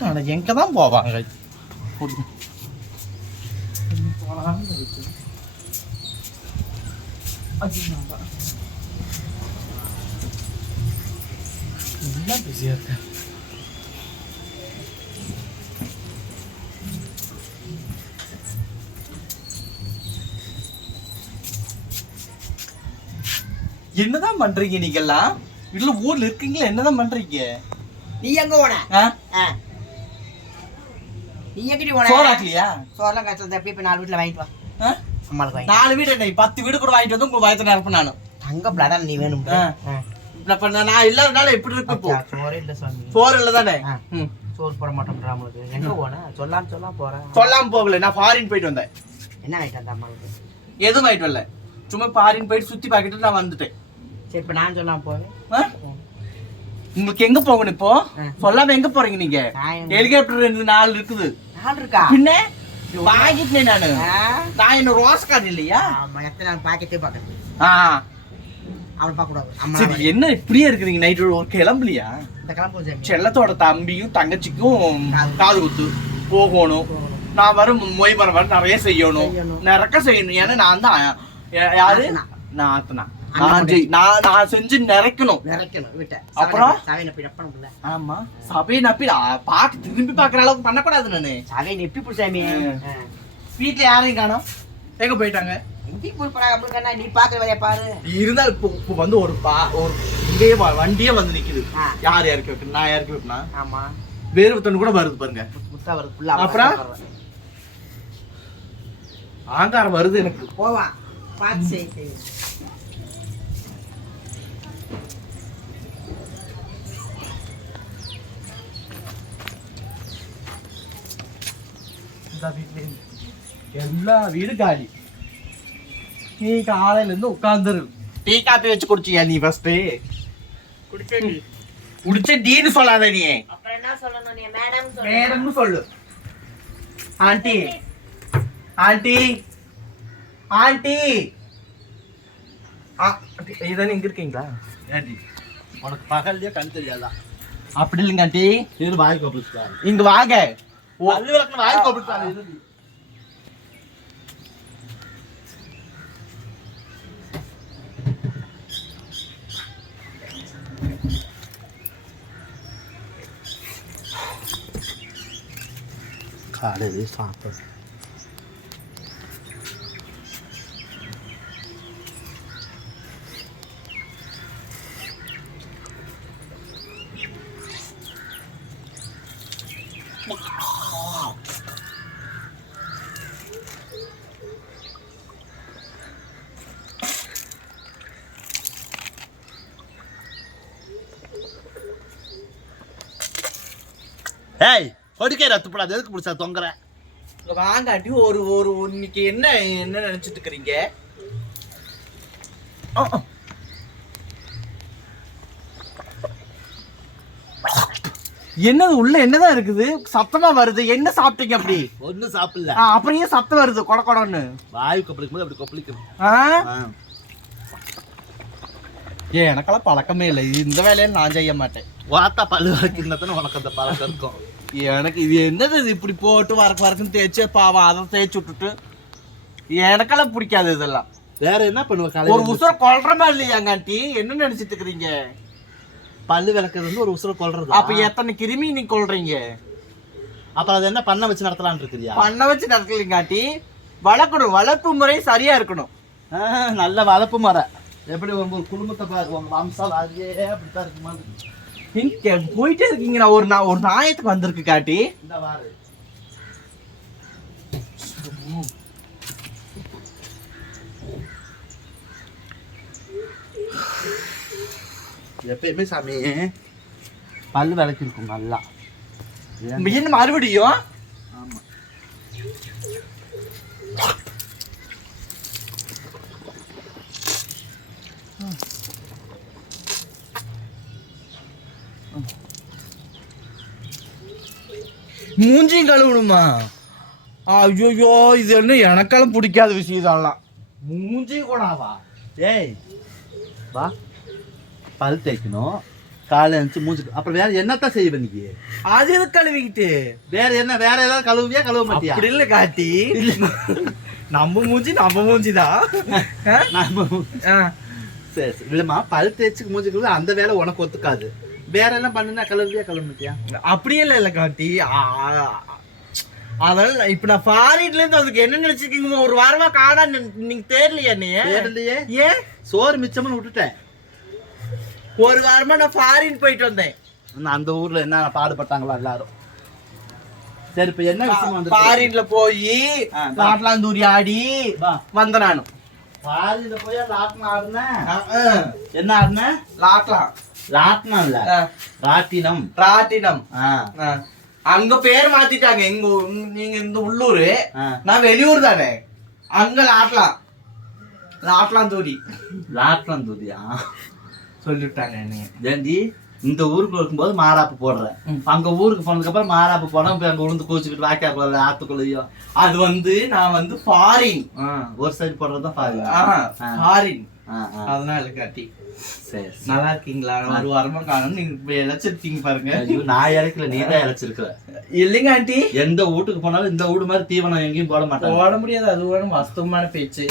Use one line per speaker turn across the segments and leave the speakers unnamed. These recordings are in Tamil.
காண எங்க தான் போவாங்க இருக்கேன் என்னதான் பண்றீங்க நீங்கெல்லாம்? இல்ல ஊர்ல இருக்கீங்களா? என்னதான் பண்றீங்க?
நீ எங்க போன. நீ எங்கடி போன
சோறாக்கலையா
சோறெல்லாம் கஷ்டம் நாலு வீட்டுல வாங்கிட்டு வா. வாங்கி
நாலு வீடு என்ன பத்து வீடு கூட வாங்கிட்டு வந்து உங்க வயத்துல நிரப்ப நானும்
தங்க பிளாதான் நீ வேணும்.
இப்ப நான் நான் இல்லாதனால எப்படி இருக்கு
சோறே இல்ல சாமி
சோறு இல்ல தானே.
சோறு போட மாட்டோம்ன்றா அவங்களுக்கு எங்க போன? சொல்லாம சொல்லாம போறேன்.
சொல்லாம போகல நான் ஃபாரின் போயிட்டு வந்தேன்.
என்ன வாங்கிட்டு
எதுவும் வாங்கிட்டு வரல. சும்மா ஃபாரின் போயிட்டு சுத்தி பார்த்துட்டு நான் வந்துட்டேன்.
சரி இப்ப நான் சொல்லாம போறேன்.
ஆ? உங்களுக்கு எங்க போகணும் இப்போ. சொல்லாம எங்க போறீங்க நீங்க? ஹெலிகாப்டர் நாள் இருக்குது.
இருக்கா
பின்ன வாங்கிட்டேன் நானு? நான் என்ன ரோஸ் கார்டு இல்லையா
ஆமா எத்தனை நாள் பாக்கெட்டே பாக்குறது
ஆ
அவனை பார்க்க கூடாது
சரி என்ன இப்படியே இருக்குறீங்க நைட்டு ஒரு கிளம்பலையா
இந்த கிளம்பு
செல்லத்தோட தம்பியும் தங்கச்சிக்கும்
காது.
காது குத்து போகணும் நான் வரும் மொய் வர வர நிறைய செய்யணும். நிறக்க செய்யணும் ஏன்னா நான் தான் யாரு. நான் ஆத்தனா நான் நான் நான் செஞ்சு நிறைக்கணும்
நிறைக்கணும் வீட்டை.
அப்புறம்?
சவை நப்பி நப்பணும்
ஆமா. சபையை நப்பி பாக்க திரும்பி பாக்குற அளவுக்கு பண்ணக்கூடாது நானு.
சவை நெப்பி புடிச்சாமி.
வீட்டுல யாரையும் காணோம்? எங்க போயிட்டாங்க?
நீ பாக்குற வேலையை பாரு.
இருந்தாலும் இப்போ வந்து ஒரு பா ஒரு இங்கேயே வண்டியே வந்து நிக்குது. யார் இறக்கி வைக்கணும் நான் இறக்கி வைக்கணும்
ஆமா.
வேறு ஒருத்தன் கூட வருது பாருங்க.
முத்தா வருது
அப்புறம்? ஆங்காரம் வருது எனக்கு.
போவான். பார்த்து செய் செய்.
இந்த வீட்ல இருந்து. எல்லா வீடு காலி நீ காலையில இருந்து உட்காந்துரு டீ காப்பி வச்சு குடிச்சியா நீ ஃபர்ஸ்ட் குடிச்ச டீன்னு சொல்லாத நீ
அப்புறம் என்ன சொல்லணும் நீ மேடம்
மேடம்னு சொல்லு ஆண்டி ஆண்டி ஆண்டி ஆ, இதானே இங்க இருக்கீங்களா
ஏண்டி உனக்கு பகல்லையே கண் தெரியாதா
அப்படி இல்லைங்க ஆண்டி
வாய் கொப்பிடிச்சாரு
இங்க வாங்க ஓ,
பல்லு விளக்குன வாய் கொப்பிடிச்சாரு இரு ஏய் கொடிக்கை ரத்துப்படாது எதுக்கு பிடிச்சா தொங்குற?
இங்க வாங்க ஆண்டி ஒரு ஒரு இன்னைக்கு என்ன என்ன நினைச்சிட்டு இருக்கிறீங்க. என்னது உள்ள என்னதான் இருக்குது? சத்தமா வருது. என்ன சாப்பிட்டீங்க அப்படி?
ஒன்றும் சாப்பிடல.
அப்புறம் ஏன் சத்தம் வருது? கொட கொடன்னு.
வாய் கொப்பளிக்கும் போது அப்படி?
ஆ. ஏன் எனக்கெல்லாம் பழக்கமே இல்லை. இந்த வேலையை நான் செய்ய மாட்டேன்.
வாத்தா பல்லு வளர்க்கிருந்தா தானே உனக்கு அந்த பழக்கம் இருக்கும்.
எனக்கு இது என்னது இது இப்படி போட்டு வரக்கு வரக்குன்னு தேய்ச்சி பாவம் அதை தேய்ச்சி விட்டுட்டு எனக்கெல்லாம் பிடிக்காது இதெல்லாம்.
வேற என்ன பண்ணுவ
ஒரு உசுர கொல்ற மாதிரி இல்லையாங்க ஆண்டி என்ன நினைச்சிட்டு இருக்கிறீங்க?
பல்லு விளக்குறது வந்து ஒரு உசுர கொள்றது
அப்ப எத்தனை கிருமி நீ கொல்றீங்க?
அப்புறம் அது என்ன பண்ண வச்சு நடத்தலாம்னு இருக்கிறியா
பண்ண வச்சு நடக்கலைங்க ஆண்டி வளர்க்கணும் வளர்ப்பு முறை சரியா இருக்கணும்.
நல்ல வளர்ப்பு மரம் எப்படி உங்க ஒரு குடும்பத்தை உங்க வம்சம் அதே அப்படித்தான் இருக்குமா?
நீங்க போயிட்டே இருக்கீங்க நான் ஒரு நான் ஒரு நாயத்துக்கு வந்திருக்கு காட்டி.
இந்த வாரு. எப்பயுமே சாமி. பல்லு விளக்கிருக்கும் நல்லா.
என்ன மறுபடியும்?
ஆமா.
மூஞ்சியும் கழுவணுமா? ஐயோ இது என்ன எனக்கெல்லாம் பிடிக்காத விஷயம் இதெல்லாம். மூஞ்சி கூடாவா
ஏய் வா. பல் தேய்க்கணும். காலைல எழுந்துச்சு மூஞ்சி அப்புறம் வேற என்னத்தான் செய்வ நீ?
அது எதுக்கு கழுவிக்கிட்டு?
வேற என்ன வேற ஏதாவது கழுவியா கழுவ மாட்டியா?
அப்படி இல்ல காட்டி நம்ம மூஞ்சி நம்ம மூஞ்சி தான்
நாம சரி சரி. இல்லம்மா பல் தேய்ச்சி மூஞ்சி கழுவு அந்த வேலை உனக்கு ஒத்துக்காது. வேற என்ன பண்ணுனா கழுவியா கழுவ மாட்டியா
அப்படியே இல்ல இல்ல காட்டி நான் இப்ப நான் ஃபாரின்ல இருந்து அதுக்கு என்ன நினைச்சிருக்கீங்க ஒரு வாரமா காணா நீங்க தேடலையா நீ
தேடலையே.
ஏன்
சோறு மிச்சம்னு விட்டுட்டேன்.
ஒரு வாரமா நான் ஃபாரின் போயிட்டு வந்தேன்.
அந்த ஊர்ல என்ன பாடுபட்டாங்களோ எல்லாரும். சரி இப்ப என்ன விஷயம் வந்து
ஃபாரின்ல போய். நாட்லாந்தூரி ஆடி வந்த நானும்
பாதியில போய் லாட்டம் ஆடுனேன். என்ன ஆடுன?
லாட்லாம்
ராட்டினம் இல்ல
ஆ.
ஆ.
அங்க பேர் மாத்திட்டாங்க. எங்க நீங்க இந்த உள்ளூரு. நான் வெளியூர் தானே. அங்க லாட்லாம். லாட்லாம் தூரி
லாட்டம் தூதியா
சொல்லிவிட்டாங்க என்னைய.
ஏண்டி இந்த ஊருக்குள்ள இருக்கும்போது மாறாப்பு போடுறேன். அங்க ஊருக்கு போனதுக்கு அப்புறம் மாறாப்பு போடாம போய் அங்க உளுந்து கூச்சிக்கிட்டு வாய்க்காக்குள்ள ஆத்துக்குள்ளயோ.
அது வந்து நான் வந்து ஃபாரின்
ஒரு சைடு போடுறதுதான் பாரு
ஃபாரின்
ஆ.
அதனால காட்டி. நல்லா இருக்கீங்களா ஒரு வாரமா காணும். நீங்க இழைச்சிருக்கீங்க பாருங்க.
நான் இறக்கல நீ தான் இழைச்சிருக்கிற
இல்லைங்க ஆண்டி.
எந்த வீட்டுக்கு போனாலும் இந்த வீடு மாதிரி தீவனம் எங்கேயும் போட மாட்டாங்க.
போட முடியாது. அது ஒரு வாஸ்தவமான பேச்சு.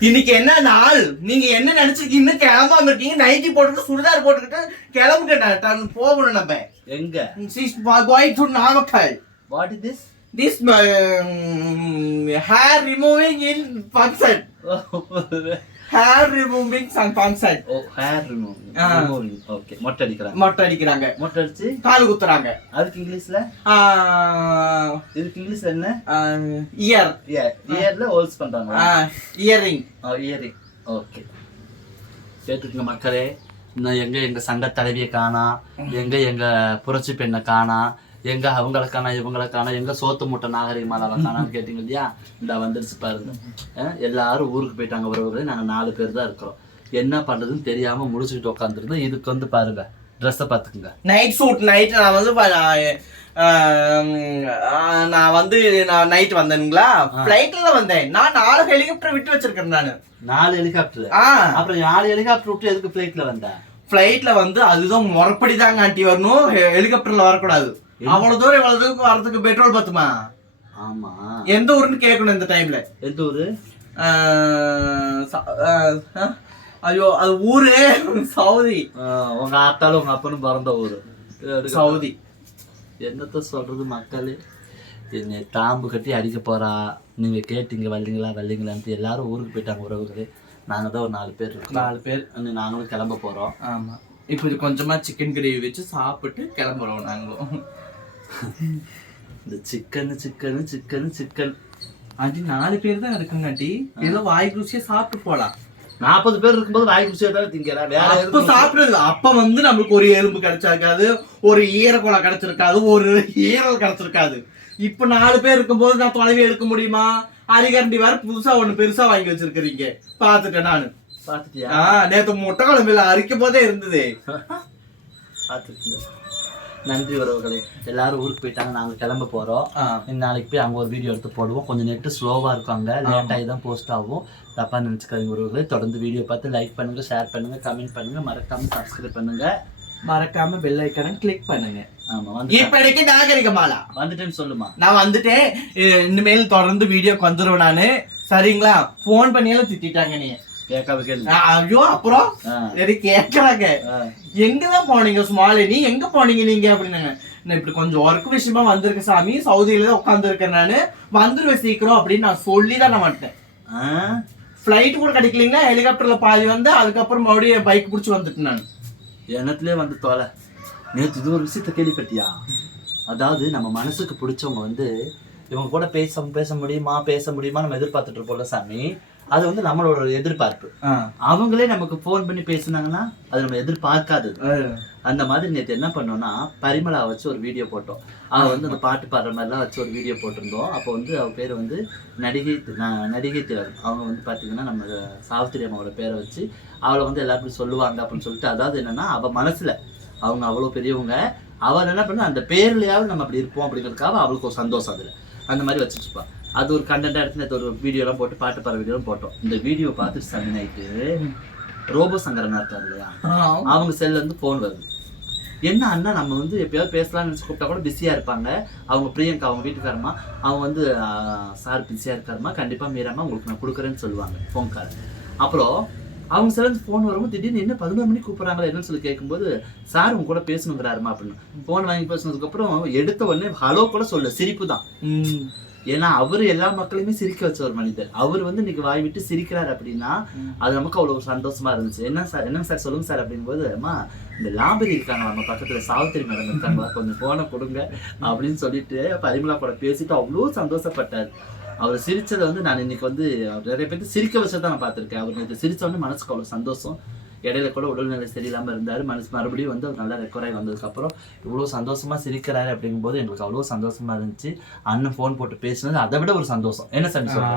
இன்னைக்கு என்ன நாள்? நீங்க என்ன நினைச்சிருக்கீங்க? கிளம்பாம இருக்கீங்க. நைட்டி போட்டுட்டு சுடிதார் போட்டுக்கிட்டு கிளம்புங்க நான் போகணும் நம்ம.
எங்க?
Going to Namakkal
what is this
this? Um, hair removing in hair removing some function
ஓ ஹேர் ரிமூவிங். ரிமூவிங் ஓகே மொட்டை அடிக்கிறாங்க
மொட்டை அடிக்கிறாங்க
மொட்டை அடிச்சு
கால் குத்துறாங்க
அதுக்கு இங்கிலீஷ்ல இதுக்கு இங்கிலீஷ்ல என்ன
இயர்
இயர்ல ஹோல்ஸ் பண்றாங்க
இயரிங்
இயரிங் ஓகே கேட்டுக்கங்க மக்களே இன்னும் எங்க எங்க சங்க தலைவியை காணா எங்க எங்க புரட்சி பெண்ணை காணா எங்க அவங்கள காணா இவங்கள காணா எங்க சோத்து மூட்டை நாகரிகமால காணான்னு கேட்டீங்க இல்லையா? இந்த வந்துருச்சு பாருங்க. எல்லாரும் ஊருக்கு போயிட்டாங்க உறவுகளே நாங்க நாலு பேர் தான் இருக்கிறோம். என்ன பண்றதுன்னு தெரியாம முடிச்சுக்கிட்டு உட்காந்துருந்தோம் இதுக்கு வந்து பாருங்க ட்ரெஸ்ஸை பார்த்துக்குங்க.
நைட் ஷூட் நைட் நான் வந்து நான் வந்து நான் நைட் வந்தேனுங்களா? ஃப்ளைட்ல தான் வந்தேன். நான் நாலு ஹெலிகாப்டர் விட்டு வச்சிருக்கேன் நானு.
நாலு ஹெலிகாப்டர் அப்புறம் நாலு ஹெலிகாப்டர் விட்டு எதுக்கு ஃபிளைட்ல வந்த?
ஃப்ளைட்ல வந்து அதுதான் முறப்படி தாங்க ஆண்டி வரணும். ஹெலிகாப்டர்ல வரக்கூடாது. அவ்வளவு தூரம் இவ்வளவு தூரம் வரதுக்கு பெட்ரோல் பத்துமா?
ஆமா.
எந்த ஊருன்னு கேட்கணும் இந்த டைம்ல
எந்த ஊரு?
ஐயோ அது ஊரு சவுதி.
உங்க ஆத்தாலும் உங்க அப்பனும் பிறந்த ஊரு.
சவுதி.
என்னத்த சொல்றது மக்களே? என்னை தாம்பு கட்டி அடிக்க போறா. நீங்க கேட்டீங்க வள்ளீங்களா வள்ளீங்களான்ட்டு எல்லாரும் ஊருக்கு போயிட்டாங்க உறவுகளே. நாங்க தான் ஒரு நாலு பேர் இருக்கோம்.
நாலு பேர்.
நாங்களும் கிளம்ப போறோம்.
ஆமா. இப்போ கொஞ்சமா சிக்கன் கிரேவி வச்சு சாப்பிட்டு கிளம்புறோம் நாங்களும்.
இந்த chicken chicken chicken chicken.
Aunty நாலு பேர் தான் இருக்குங்க ஆண்டி. ஏதோ வாய் ருசியா சாப்பிட்டு போலாம்.
நாற்பது பேர் இருக்கும்போது வாய் குடிச்சே தான் திங்கிறா வேற
அப்ப சாப்பிடுறது அப்ப வந்து நம்மளுக்கு ஒரு எலும்பு கிடைச்சிருக்காது ஒரு ஈரக்குலை கிடைச்சிருக்காது ஒரு ஈரல் கிடைச்சிருக்காது. இப்ப நாலு பேர் இருக்கும்போது நான் தொலைவி எடுக்க முடியுமா? அரிகரண்டி வேற புதுசா ஒண்ணு பெருசா வாங்கி வச்சிருக்கிறீங்க. பாத்துட்டேன் நானு.
பார்த்துட்டியா?
ஆஹ் நேத்து முட்டை குழம்புல அரிக்கும் போதே இருந்தது.
பார்த்துக்கங்க நன்றி உறவுகளே. எல்லாரும் ஊருக்கு போயிட்டாங்க நாங்க கிளம்ப போறோம்.
ஆஹ்
நாளைக்கு போய் அங்கே ஒரு வீடியோ எடுத்து போடுவோம். கொஞ்சம் நெட்டு ஸ்லோவாக இருக்காங்க. லேட் ஆகி தான் போஸ்ட் ஆகும். தப்பாக நினச்சிக்காதீங்க உறவுகளே. தொடர்ந்து வீடியோ பார்த்து லைக் பண்ணுங்க ஷேர் பண்ணுங்க கமெண்ட் பண்ணுங்க. மறக்காம சப்ஸ்கிரைப் பண்ணுங்க.
மறக்காம பெல் ஐக்கனை கிளிக் பண்ணுங்க. இப்படிக்கு நாகரிகமாலா
வந்துட்டேன்னு சொல்லுமா?
நான் வந்துட்டேன். இனிமேல் தொடர்ந்து வீடியோக்கு வந்துருவேன் நானு. சரிங்களா? போன் பண்ணியெல்லாம் திட்டிட்டாங்க நீ.
கேட்காம கேள்வி.
ஐயோ அப்புறம் சரி கேக்குறாங்க.
ஆ.
எங்கதான் போனீங்க ஸ்மாலி நீ எங்க போனீங்க நீங்க? அப்படின்னாங்க. நான் இப்படி கொஞ்சம் ஒர்க் விஷயமா வந்திருக்கேன் சாமி. சவுதியில தான் உட்கார்ந்து இருக்கேன் நானு. வந்துருவேன் சீக்கிரம் அப்படின்னு நான் சொல்லி தான் நான் வந்துட்டேன். ஃபிளைட் கூட கிடைக்கலீங்கன்னா ஹெலிகாப்டர்ல பாதி வந்து அதுக்கப்புறம் மறுபடியும் பைக் பிடிச்சி வந்துட்டேன் நான்.
எண்ணத்துலேயே வந்து தோலை. நேற்று இது ஒரு விஷயத்த கேள்விப்பட்டியா? அதாவது நம்ம மனசுக்கு பிடிச்சவங்க வந்து இவங்க கூட பேச பேச முடியுமா பேச முடியுமா நம்ம எதிர்பார்த்துட்டு இருப்போம்ல சாமி. அது வந்து நம்மளோட எதிர்பார்ப்பு. அவங்களே நமக்கு ஃபோன் பண்ணி பேசுனாங்கன்னா அது நம்ம எதிர்பார்க்காதது அந்த மாதிரி நேற்று என்ன பண்ணோம்னா பரிமளா வச்சு ஒரு வீடியோ போட்டோம். அவ வந்து அந்த பாட்டு பாடுற மாதிரிலாம் வச்சு ஒரு வீடியோ போட்டிருந்தோம். அப்போ வந்து அவ பேர் வந்து நடிகை நடிகை திலகம் அவங்க வந்து பார்த்தீங்கன்னா நம்ம சாவித்திரி அம்மாவோட பேரை வச்சு அவளை வந்து எல்லாருக்கும் சொல்லுவாங்க அப்படின்னு சொல்லிட்டு அதாவது என்னன்னா அவ மனசுல அவங்க அவ்வளோ பெரியவங்க அவள் என்ன பண்ண அந்த பேர்லையாவது நம்ம அப்படி இருப்போம் அப்படிங்கிறதுக்காக அவளுக்கு ஒரு சந்தோஷம் அதில். அந்த மாதிரி வச்சுட்டு இருப்பா. அது ஒரு கண்டென்ட்டாக எடுத்து நேற்று ஒரு வீடியோலாம் போட்டு பாட்டு பாடுற வீடியோலாம் போட்டோம். இந்த வீடியோ பார்த்துட்டு சனி நைட்டு ரோபோ சங்கரனா இருக்காரு இல்லையா? அவங்க செல்ல இருந்து ஃபோன் வருது. என்ன அண்ணா நம்ம வந்து எப்பயாவது பேசலாம்னு நினைச்சு கூப்பிட்டா கூட பிஸியா இருப்பாங்க. அவங்க பிரியங்கா அவங்க வீட்டுக்காரமா அவங்க வந்து சார் பிஸியா இருக்காருமா கண்டிப்பா மீறாம உங்களுக்கு நான் கொடுக்குறேன்னு சொல்லுவாங்க ஃபோன் கால் அப்புறம் அவங்க சில ஃபோன் வரும்போது திடீர்னு என்ன பதினோரு மணிக்கு கூப்பிடுறாங்களா என்னன்னு சொல்லி கேட்கும்போது சார் உங்க கூட பேசணுங்கிறாருமா அப்படின்னு. ஃபோன் வாங்கி பேசினதுக்கு அப்புறம் எடுத்த உடனே ஹலோ கூட சொல்ல சிரிப்பு தான். ஏன்னா அவர் எல்லா மக்களையுமே சிரிக்க வச்ச ஒரு மனிதர். அவர் வந்து இன்னைக்கு வாய் விட்டு சிரிக்கிறார் அப்படின்னா அது நமக்கு அவ்வளவு சந்தோஷமா இருந்துச்சு. என்ன சார் என்ன சார் சொல்லுங்க சார் அப்படிங்கும்போது அம்மா இந்த லாபரி இருக்காங்க நம்ம பக்கத்துல சாவித்திரி மேடம் இருக்காங்களா? கொஞ்சம் போனை கொடுங்க அப்படின்னு சொல்லிட்டு பரிமளா கூட பேசிட்டு அவ்வளோ சந்தோஷப்பட்டார். அவர் சிரிச்சதை வந்து நான் இன்னைக்கு வந்து அவர் நிறைய பேர் சிரிக்க வச்சதை நான் பார்த்திருக்கேன். அவர் நேற்று சிரிச்ச உடனே மனசுக்கு அவ்வளோ சந்தோஷம். இடையில கூட உடல்நிலை சரியில்லாம இருந்தாரு. மனசு மறுபடியும் வந்து அவர் நல்லா ரெக்கவர் ஆகி வந்ததுக்கு அப்புறம் இவ்வளவு சந்தோஷமா சிரிக்கிறாரு அப்படிங்கும்போது எங்களுக்கு அவ்வளவு சந்தோஷமா இருந்துச்சு. அண்ணன் ஃபோன் போட்டு பேசினது அதை விட ஒரு சந்தோஷம். என்ன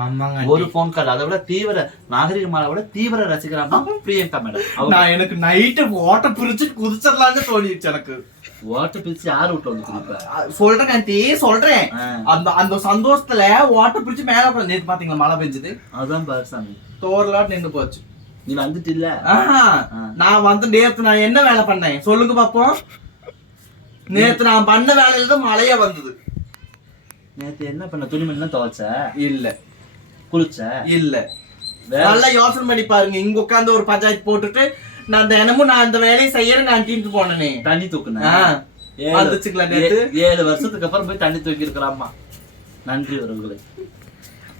ஆமாங்க
ஒரு ஃபோன் கால் அதை விட தீவிர நாகரிகமால விட தீவிர ரசிகராமா பிரியங்கா மேடம்
நான் எனக்கு நைட்டு ஓட்ட பிரிச்சு குதிச்சிடலான்னு தோணிடுச்சு எனக்கு.
ஓட்ட பிரிச்சு யார் விட்டு வந்து
சொல்றேன் ஆண்டி சொல்றேன். அந்த அந்த சந்தோஷத்துல ஓட்ட பிரிச்சு மேல நேத்து பாத்தீங்களா மழை பெஞ்சது?
அதான் பாரு சாமி.
தோரலாட்டு நின்று போச்சு.
நீ வந்துட்டு இல்ல
நான் வந்து நேத்து நான் என்ன வேலை பண்ணேன்? சொல்லுங்க பாப்போம். நேத்து நான் பண்ண வேலையில தான் மழையே வந்தது.
நேத்து என்ன பண்ண? துணிமணி துவைச்ச?
இல்ல.
குளிச்ச?
இல்ல. நல்லா யோசனை பண்ணி பாருங்க. இங்க உட்கார்ந்து ஒரு பஞ்சாயத்து போட்டுட்டு நான் தினமும் நான் அந்த வேலையை செய்யறேன் நான் டீமுக்கு போனேனே.
தண்ணி தூக்குன?
ஆ,
ஏழு-
வந்துச்சுங்களா நேத்து?
ஏழு வருஷத்துக்கு அப்புறம் போய் தண்ணி தூக்கி இருக்கிறாம்மா நன்றி உறவுகளே